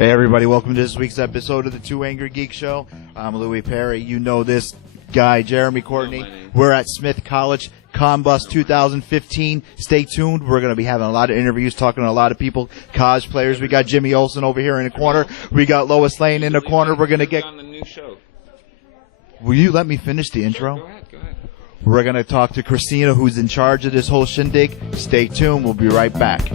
Hey everybody, welcome to this week's episode of the Two Angry Geek Show. I'm Louis Perry. You know this guy, Jeremy Courtney. We're at Smith College, Conbust 2015. Stay tuned. We're going to be having a lot of interviews, talking to a lot of people, cosplayers. We got Jimmy Olsen over here in the corner. We got Lois Lane in the corner. We're going to get... on the new show. Will you let me finish the intro? Go ahead. We're going to talk to Christina, who's in charge of this whole shindig. Stay tuned. We'll be right back.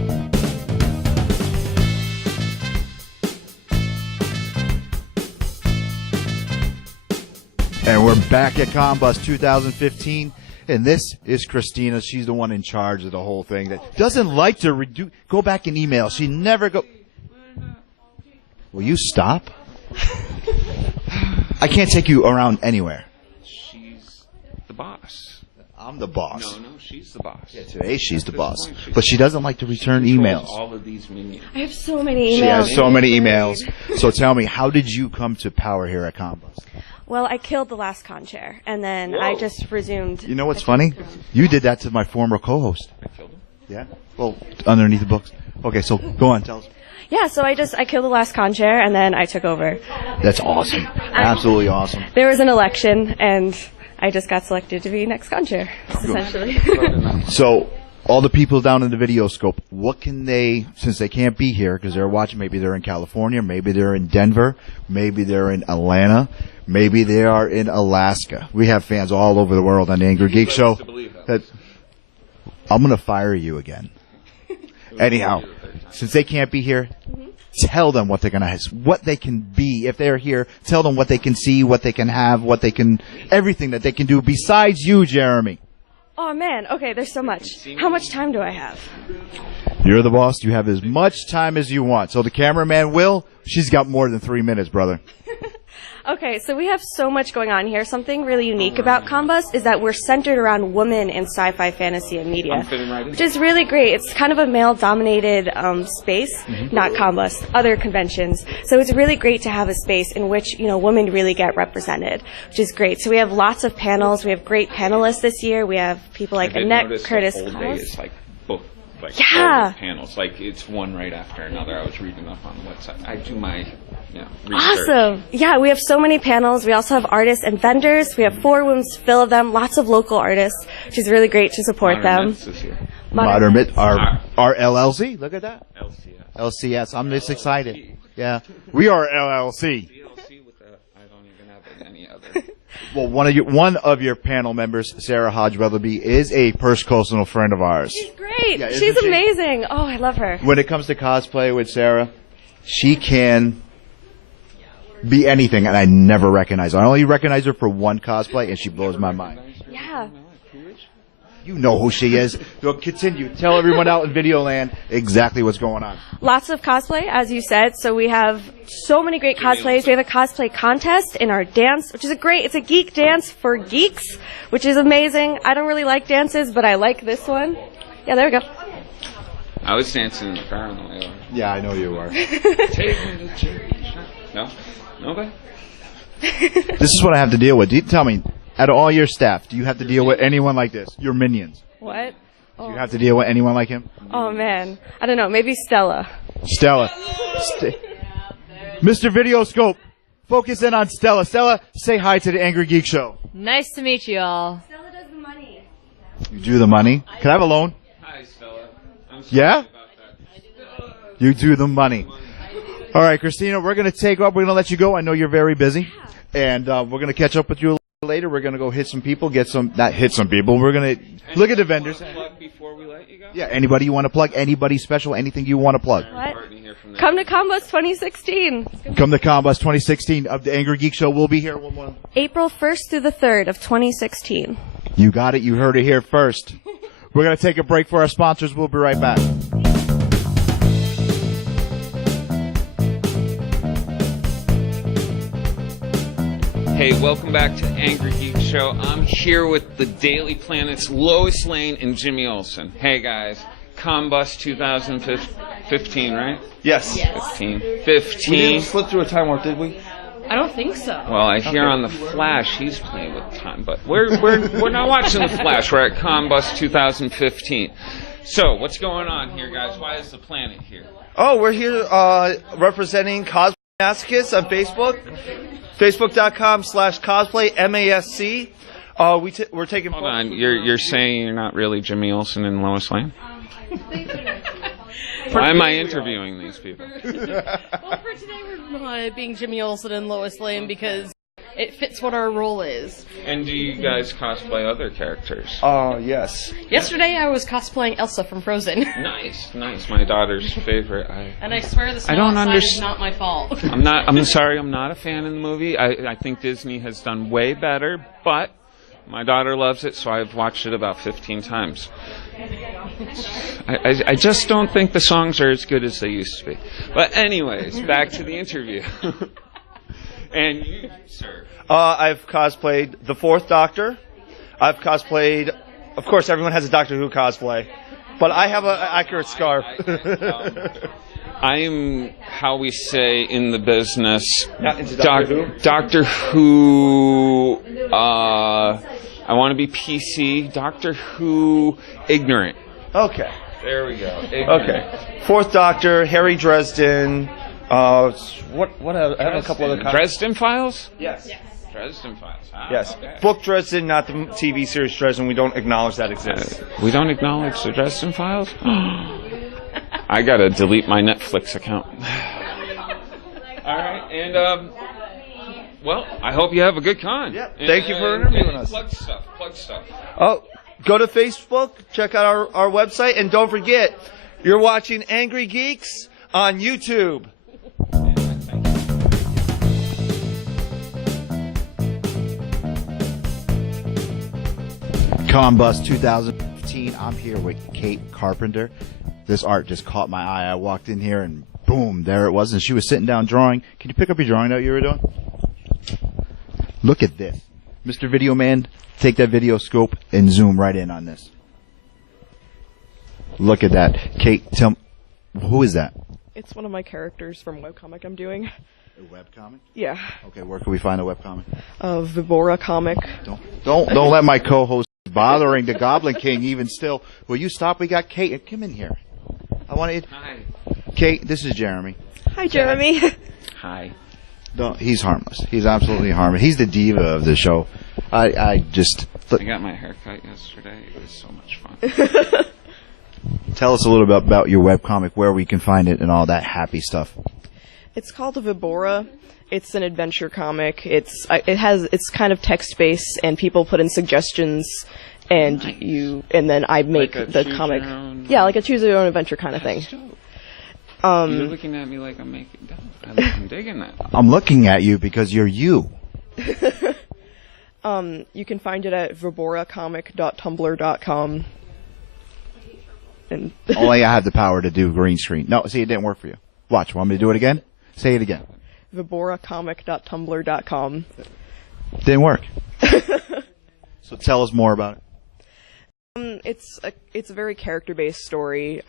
And we're back at Conbust 2015, and this is Christina. She's the one in charge of the whole thing that doesn't like to go back and email. She never go... Will you stop? I can't take you around anywhere. She's the boss. I'm the boss. No, she's the boss. Yeah, today she's the boss. But she doesn't like to return emails. All of these minions. I have so many emails. She has so many emails. So tell me, how did you come to power here at Conbust? Well, I killed the last con chair, and then I just resumed. You know what's funny? You did that to my former co-host. I killed him? Yeah? Well, underneath the books. Okay, so go on, tell us. Yeah, so I killed the last con chair, and then I took over. That's awesome. Absolutely awesome. There was an election, and I just got selected to be next con chair, essentially. So, all the people down in the video scope, what can they, since they can't be here, because they're watching, maybe they're in California, maybe they're in Denver, maybe they're in Atlanta, maybe they are in Alaska. We have fans all over the world on the Angry Geek Show. I'm going to fire you again. Anyhow, since they can't be here, tell them what they're going to have, what they can be if they're here. Tell them what they can see, what they can have, what they can, everything that they can do besides you, Jeremy. Oh, man. Okay, there's so much. How much time do I have? You're the boss. You have as much time as you want. So the cameraman, Will, she's got more than 3 minutes, brother. Okay, so we have so much going on here. Something really unique about Conbust is that we're centered around women in sci-fi, fantasy, and media, which is really great. It's kind of a male-dominated space, not Conbust, other conventions. So it's really great to have a space in which, women really get represented, which is great. So we have lots of panels. We have great panelists this year. We have people like Annette Curtis. It's like both. Yeah. Panels. Like, it's one right after another. I was reading up on the website. I do my research. Awesome. Yeah, we have so many panels. We also have artists and vendors. We have 4 rooms full of them, lots of local artists, which is really great to support them. Modern Myth, our LLC. Look at that. LCS. I'm this excited. Yeah. We are LLC. I don't even have any other. Well, one of your panel members, Sarah Hodge Weatherby, is a personal friend of ours. She's great. Yeah, She's amazing. Oh, I love her. When it comes to cosplay with Sarah, she can be anything, and I never recognize her. I only recognize her for one cosplay, and she blows my mind. Yeah. You know who she is. So continue. Tell everyone out in Videoland exactly what's going on. Lots of cosplay, as you said. So we have so many great cosplays. We have a cosplay contest in our dance, which is it's a geek dance for geeks, which is amazing. I don't really like dances, but I like this one. Yeah, there we go. I was dancing in the car on the way over. Yeah, I know you were. Take me to church. No? Nobody? This is what I have to deal with. Tell me, out of all your staff, do you have to deal with anyone like this? Your minions. What? Do you have to deal with anyone like him? Oh, man. I don't know. Maybe Stella. Stella. Mr. Videoscope, focus in on Stella. Stella, say hi to the Angry Geek Show. Nice to meet you all. Stella does the money. You do the money? Can I have a loan? Hi, Stella. I'm sorry Yeah? about that. You do the money. All right, Christina, we're going to take off. We're going to let you go. I know you're very busy. And we're going to catch up with you a little later. We're going to go hit some people, not hit some people. We're going to look at the vendors. Plug before we let you go? Yeah, anybody you want to plug, anybody special, anything you want to plug. What? Come to Conbust 2016. Come to Conbust 2016 of the Angry Geek Show. We'll be here. April 1st through the 3rd of 2016. You got it. You heard it here first. We're going to take a break for our sponsors. We'll be right back. Hey, welcome back to the Angry Geek Show. I'm here with the Daily Planet's Lois Lane and Jimmy Olsen. Hey, guys. Conbust 2015, right? Yes. 15. We didn't slip through a time warp, did we? I don't think so. Well, I hear on the Flash he's playing with time, but we're not watching the Flash. We're at Conbust 2015. So, what's going on here, guys? Why is the planet here? Oh, we're here representing Cosplay Masochists on Facebook. Facebook.com/cosplay MASC. We're taking. Hold on, you're saying you're not really Jimmy Olsen and Lois Lane? Why am I interviewing these people? Well, for today we're being Jimmy Olsen and Lois Lane because it fits what our role is. And do you guys cosplay other characters? Yes. Yesterday I was cosplaying Elsa from Frozen. Nice. My daughter's favorite. And I swear the small outside is not my fault. I'm sorry, I'm not a fan of the movie. I think Disney has done way better, but my daughter loves it, so I've watched it about 15 times. I just don't think the songs are as good as they used to be. But anyways, back to the interview. And you, sir? I've cosplayed the Fourth Doctor. I've cosplayed, of course, everyone has a Doctor Who cosplay, but I have an accurate scarf. I'm, how we say in the business, Not into Doctor Who? Doctor Who, I want to be PC, Doctor Who ignorant. Okay. There we go. Ignorant. Okay. Fourth Doctor, Harry Dresden. What else? I have a couple other. Dresden Files? Yes. Dresden Files. Ah, Yes. okay. Book Dresden, not the TV series Dresden. We don't acknowledge that exists. We don't acknowledge the Dresden Files? I gotta delete my Netflix account. All right, and well, I hope you have a good con. Yeah. Thank you for interviewing us. Plug stuff. Oh, go to Facebook, check out our website, and don't forget, you're watching Angry Geeks on YouTube. Conbust 2015. I'm here with Kate Carpenter. This art just caught my eye. I walked in here and boom, there it was. And she was sitting down drawing. Can you pick up your drawing that you were doing? Look at this. Mr. Video Man, take that video scope and zoom right in on this. Look at that. Kate, tell me, who is that? It's one of my characters from a webcomic I'm doing. A webcomic? Yeah. Okay, where can we find a webcomic? Vibora comic. Don't let my co-host bothering the Goblin King even still. Will you stop? We got Kate. Come in here. I want to. Hi. Kate, this is Jeremy. Hi, Jeremy. Hi. No, he's harmless. He's absolutely harmless. He's the diva of the show. I just I got my haircut yesterday. It was so much fun. tell us a little bit about your webcomic, where we can find it, and all that happy stuff. It's called Vibora. It's an adventure comic. It's kind of text based, and people put in suggestions, and then I make Like a the choose comic. your own- Yeah, like a choose your own adventure kind of thing. You're looking at me like I'm making. I'm digging that. I'm looking at you because you're you. You can find it at viboracomic.tumblr.com. And Only I have the power to do green screen. No, see, it didn't work for you. Watch. Want me to do it again? Say it again. viboracomic.tumblr.com. Didn't work. So tell us more about it. It's a very character-based story.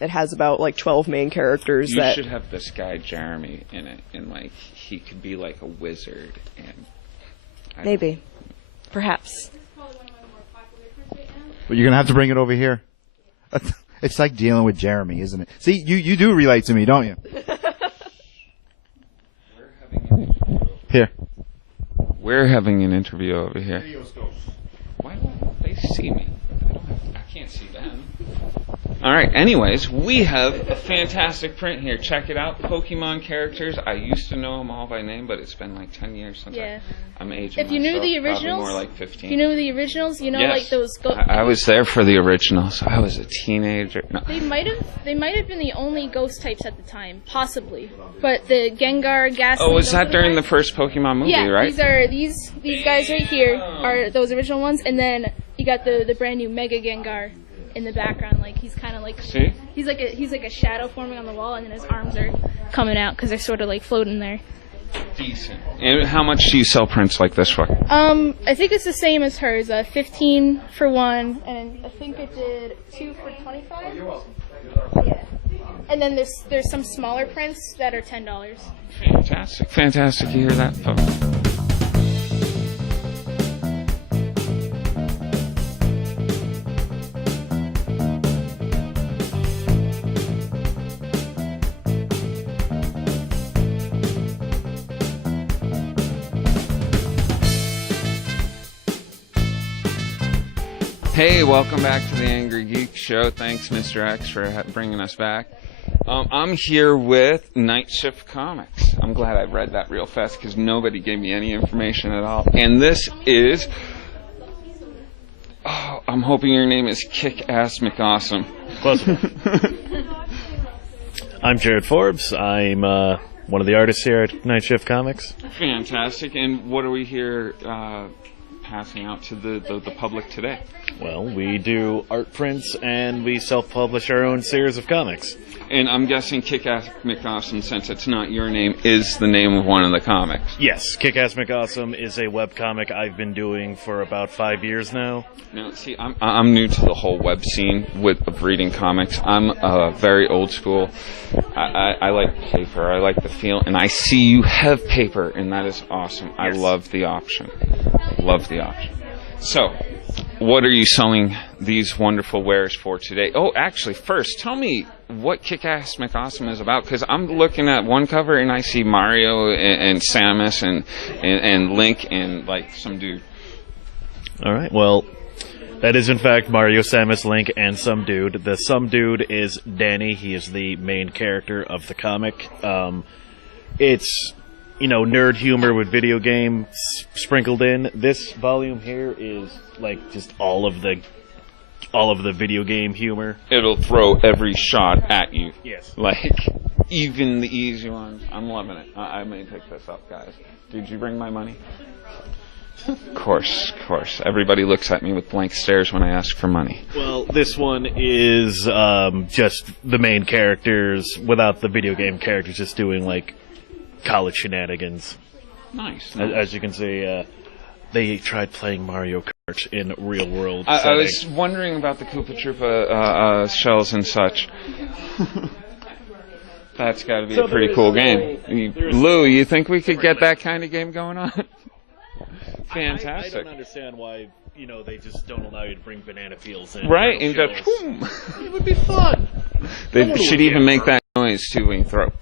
It has about like 12 main characters. You that should have this guy Jeremy in it, and like he could be like a wizard, and maybe, perhaps. But you're gonna have to bring it over here. It's like dealing with Jeremy, isn't it? See, you do relate to me, don't you? Here. We're having an interview over here. Why don't they see me? I can't see them. All right. Anyways, we have a fantastic print here. Check it out. Pokemon characters. I used to know them all by name, but it's been like 10 years since I'm aging. If you knew myself, the probably originals, more like 15. if you knew the originals, you know, Yes. like those. I was there for the originals. I was a teenager. No. They might have been the only ghost types at the time, possibly. But the Gengar, Ghastly. Oh, was that those during other the first Pokemon movie, Yeah, right? these are these guys right here are those original ones, and then you got the brand new Mega Gengar in the background. Like he's kind of like See? he's like a shadow forming on the wall, and then his arms are coming out because they're sort of like floating there. Decent. And how much do you sell prints like this for? I think it's the same as hers. 15 for one, and I think it did 2 for 25. Yeah. And then there's some smaller prints that are $10. Fantastic. Fantastic to hear that, folks. Hey, welcome back to the Angry Geek Show. Thanks, Mr. X, for bringing us back. I'm here with Night Shift Comics. I'm glad I read that real fast because nobody gave me any information at all. And this is... Oh, I'm hoping your name is Kick-Ass McAwesome. Close enough. I'm Jared Forbes. I'm one of the artists here at Night Shift Comics. Fantastic. And what are we here passing out to the public today? Well, we do art prints and we self-publish our own series of comics. And I'm guessing Kick-Ass McAwesome, since it's not your name, is the name of one of the comics. Yes, Kick-Ass McAwesome is a webcomic I've been doing for about 5 years now. Now, see, I'm new to the whole web scene of reading comics. I'm very old school. I like paper. I like the feel. And I see you have paper, and that is awesome. Yes. I love the option. Love the option. So, what are you selling these wonderful wares for today? Oh, actually, first, tell me what Kick-Ass McAwesome is about, because I'm looking at one cover and I see Mario and Samus and Link and, like, some dude. All right, well, that is, in fact, Mario, Samus, Link, and some dude. The some dude is Danny. He is the main character of the comic. It's... you know, nerd humor with video games sprinkled in. This volume here is like just all of the video game humor. It'll throw every shot at you. Yes. Like, even the easy ones. I'm loving it. I may pick this up, guys. Did you bring my money? Of course. Everybody looks at me with blank stares when I ask for money. Well, this one is just the main characters without the video game characters, just doing like college shenanigans. Nice. As you can see, they tried playing Mario Kart in real world I was wondering about the Koopa Troopa shells and such. That's got to be a pretty cool game. Lou, you think we could get that kind of game going on? Fantastic. I don't understand why, you know, they just don't allow you to bring banana peels in. Right, and just boom. It would be fun. They should even make that noise too when you throw.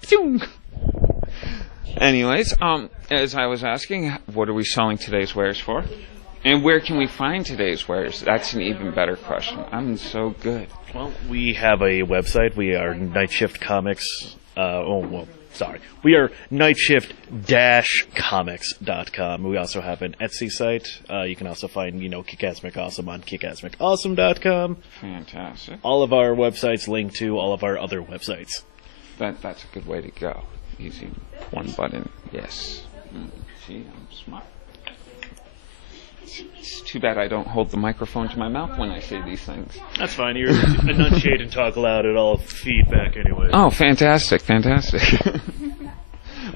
Anyways, as I was asking, what are we selling today's wares for? And where can we find today's wares? That's an even better question. I'm so good. Well, we have a website. We are Night Shift Comics. We are nightshift-comics.com. We also have an Etsy site. You can also find, you know, Kick-Ass McAwesome on kickassmcawesome.com. Fantastic. All of our websites link to all of our other websites. That's a good way to go. Easy. One button. Yes. See, I'm smart. It's too bad I don't hold the microphone to my mouth when I say these things. That's fine. You enunciate and talk loud. It all feedback anyway. Oh, fantastic.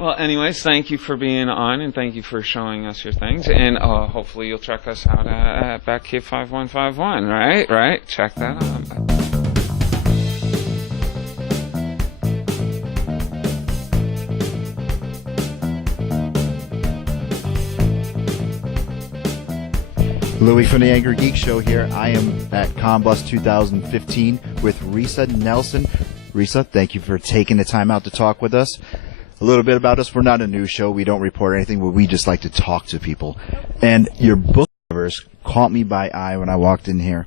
Well, anyways, thank you for being on, and thank you for showing us your things. And hopefully you'll check us out at Batcave 5151, right? Check that out. Louis from the Angry Geek Show here. I am at Conbust 2015 with Risa Nelson. Risa, thank you for taking the time out to talk with us. A little bit about us. We're not a news show. We don't report anything, but we just like to talk to people. And your book covers caught me by eye when I walked in here.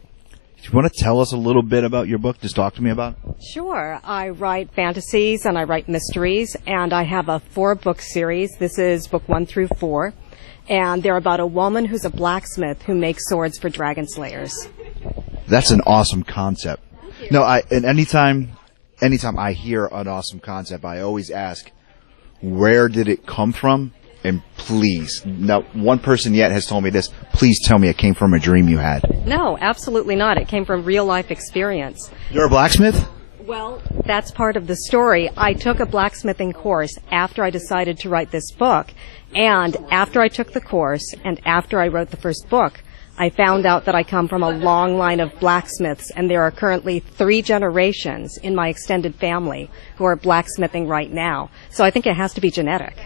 Do you want to tell us a little bit about your book? Just talk to me about it. Sure. I write fantasies and I write mysteries, and I have a 4-book series. This is book 1 through 4. And they're about a woman who's a blacksmith who makes swords for dragon slayers. That's an awesome concept. No, and anytime I hear an awesome concept, I always ask, where did it come from? And please, now one person yet has told me this, please tell me it came from a dream you had. No, absolutely not. It came from real life experience. You're a blacksmith? Well, that's part of the story. I took a blacksmithing course after I decided to write this book. And after I took the course and after I wrote the first book, I found out that I come from a long line of blacksmiths, and there are currently 3 generations in my extended family who are blacksmithing right now. So I think it has to be genetic.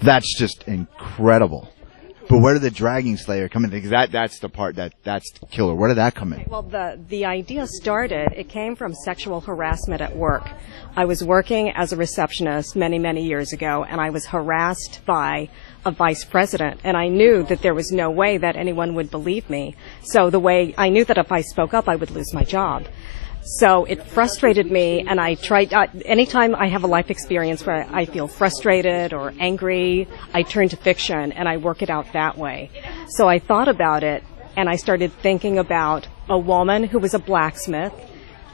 That's just incredible. But where did the Dragon Slayer come in? Because that's the part that's killer. Where did that come in? Well, the idea started, it came from sexual harassment at work. I was working as a receptionist many, many years ago, and I was harassed by a vice president, and I knew that there was no way that anyone would believe me. So I knew that if I spoke up, I would lose my job. So it frustrated me, and I tried, anytime I have a life experience where I feel frustrated or angry, I turn to fiction and I work it out that way. So I thought about it, and I started thinking about a woman who was a blacksmith,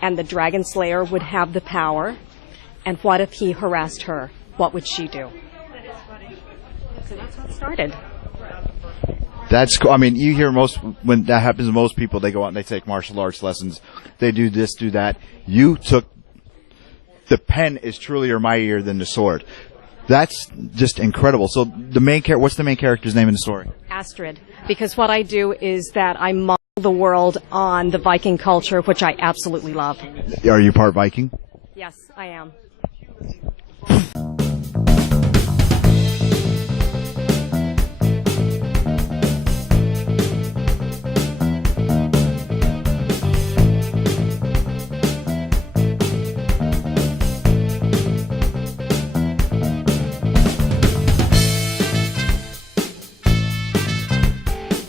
and the Dragon Slayer would have the power, and what if he harassed her? What would she do? So that's how it started. That's cool. I mean, you hear when that happens to most people, they go out and they take martial arts lessons. They do this, do that. You took, the pen is truly mightier than the sword. That's just incredible. So what's the main character's name in the story? Astrid. Because what I do is that I model the world on the Viking culture, which I absolutely love. Are you part Viking? Yes, I am.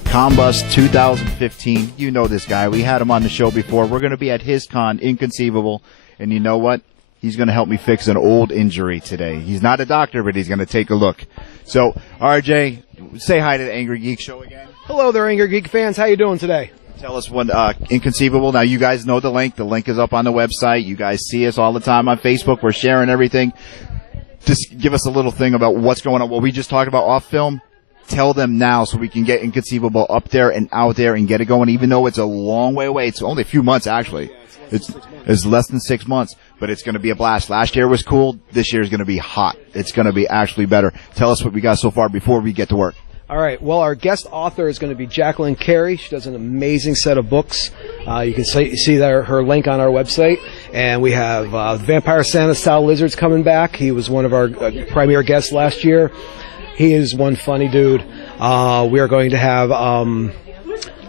Conbust 2015. You know this guy. We had him on the show before. We're going to be at his con, Inconceivable. And you know what? He's going to help me fix an old injury today. He's not a doctor, but he's going to take a look. So, RJ, say hi to the Angry Geek Show again. Hello there, Angry Geek fans. How you doing today? Tell us when Inconceivable. Now, you guys know the link. The link is up on the website. You guys see us all the time on Facebook. We're sharing everything. Just give us a little thing about what's going on. What we just talked about off film. Tell them now so we can get Inconceivable up there and out there and get it going, even though it's a long way away. It's only a few months, actually. It's less than 6 months, but it's going to be a blast. Last year was cool. This year is going to be hot. It's going to be actually better. Tell us what we got so far before we get to work. All right. Well, our guest author is going to be Jacqueline Carey. She does an amazing set of books. You can see her link on our website. And we have Vampire Santa Sal Lizard's coming back. He was one of our premier guests last year. He is one funny dude. We are going to have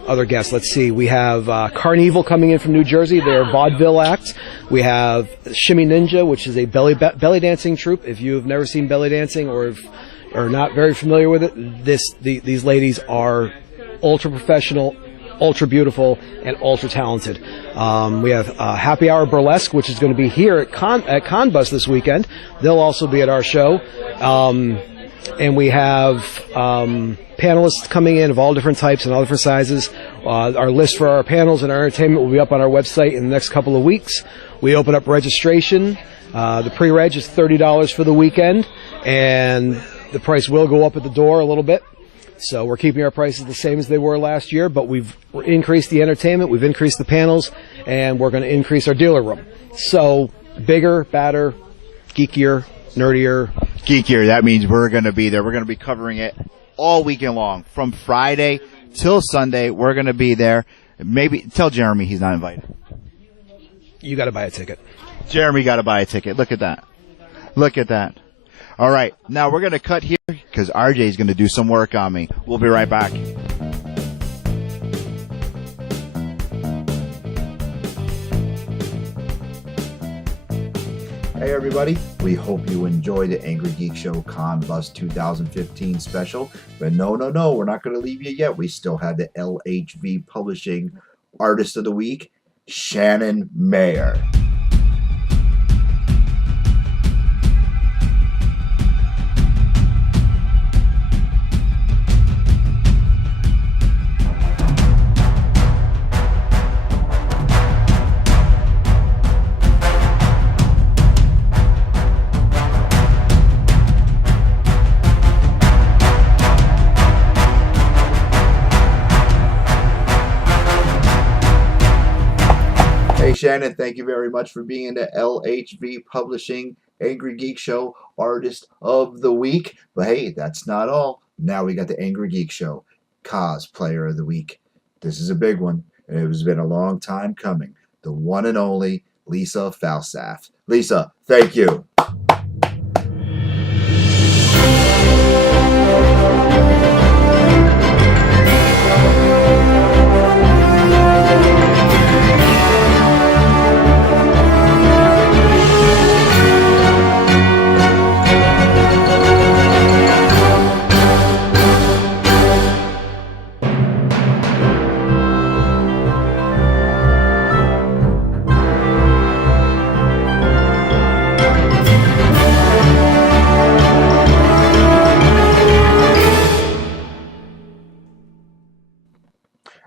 other guests. Let's see. We have Carnival coming in from New Jersey. They're a vaudeville act. We have Shimmy Ninja, which is a belly dancing troupe. If you've never seen belly dancing or are not very familiar with it, these ladies are ultra professional, ultra beautiful, and ultra talented. We have Happy Hour Burlesque, which is going to be here at Conbust this weekend. They'll also be at our show. And we have panelists coming in of all different types and all different sizes. Our list for our panels and our entertainment will be up on our website in the next couple of weeks. We open up registration. The pre-reg is $30 for the weekend, and the price will go up at the door a little bit. So we're keeping our prices the same as they were last year, but we've increased the entertainment, we've increased the panels, and we're going to increase our dealer room. So bigger, badder, geekier, nerdier. Geekier, that means we're going to be there. We're going to be covering it all weekend long. From Friday till Sunday, we're going to be there. Maybe tell Jeremy he's not invited. You got to buy a ticket. Jeremy got to buy a ticket. Look at that. Look at that. All right, now we're going to cut here because RJ is going to do some work on me. We'll be right back. Hey everybody, we hope you enjoyed the Angry Geek Show Conbust 2015 special. But no, we're not going to leave you yet. We still have the LHV Publishing Artist of the Week, Shannon Mayer. Shannon, thank you very much for being the LHV Publishing Angry Geek Show Artist of the Week. But hey, that's not all. Now we got the Angry Geek Show Cosplayer of the Week. This is a big one, and it has been a long time coming. The one and only Lisa Falstaff. Lisa, thank you.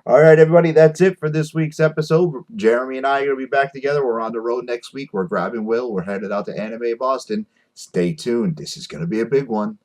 All right, everybody, that's it for this week's episode. Jeremy and I are going to be back together. We're on the road next week. We're grabbing Will. We're headed out to Anime Boston. Stay tuned. This is going to be a big one.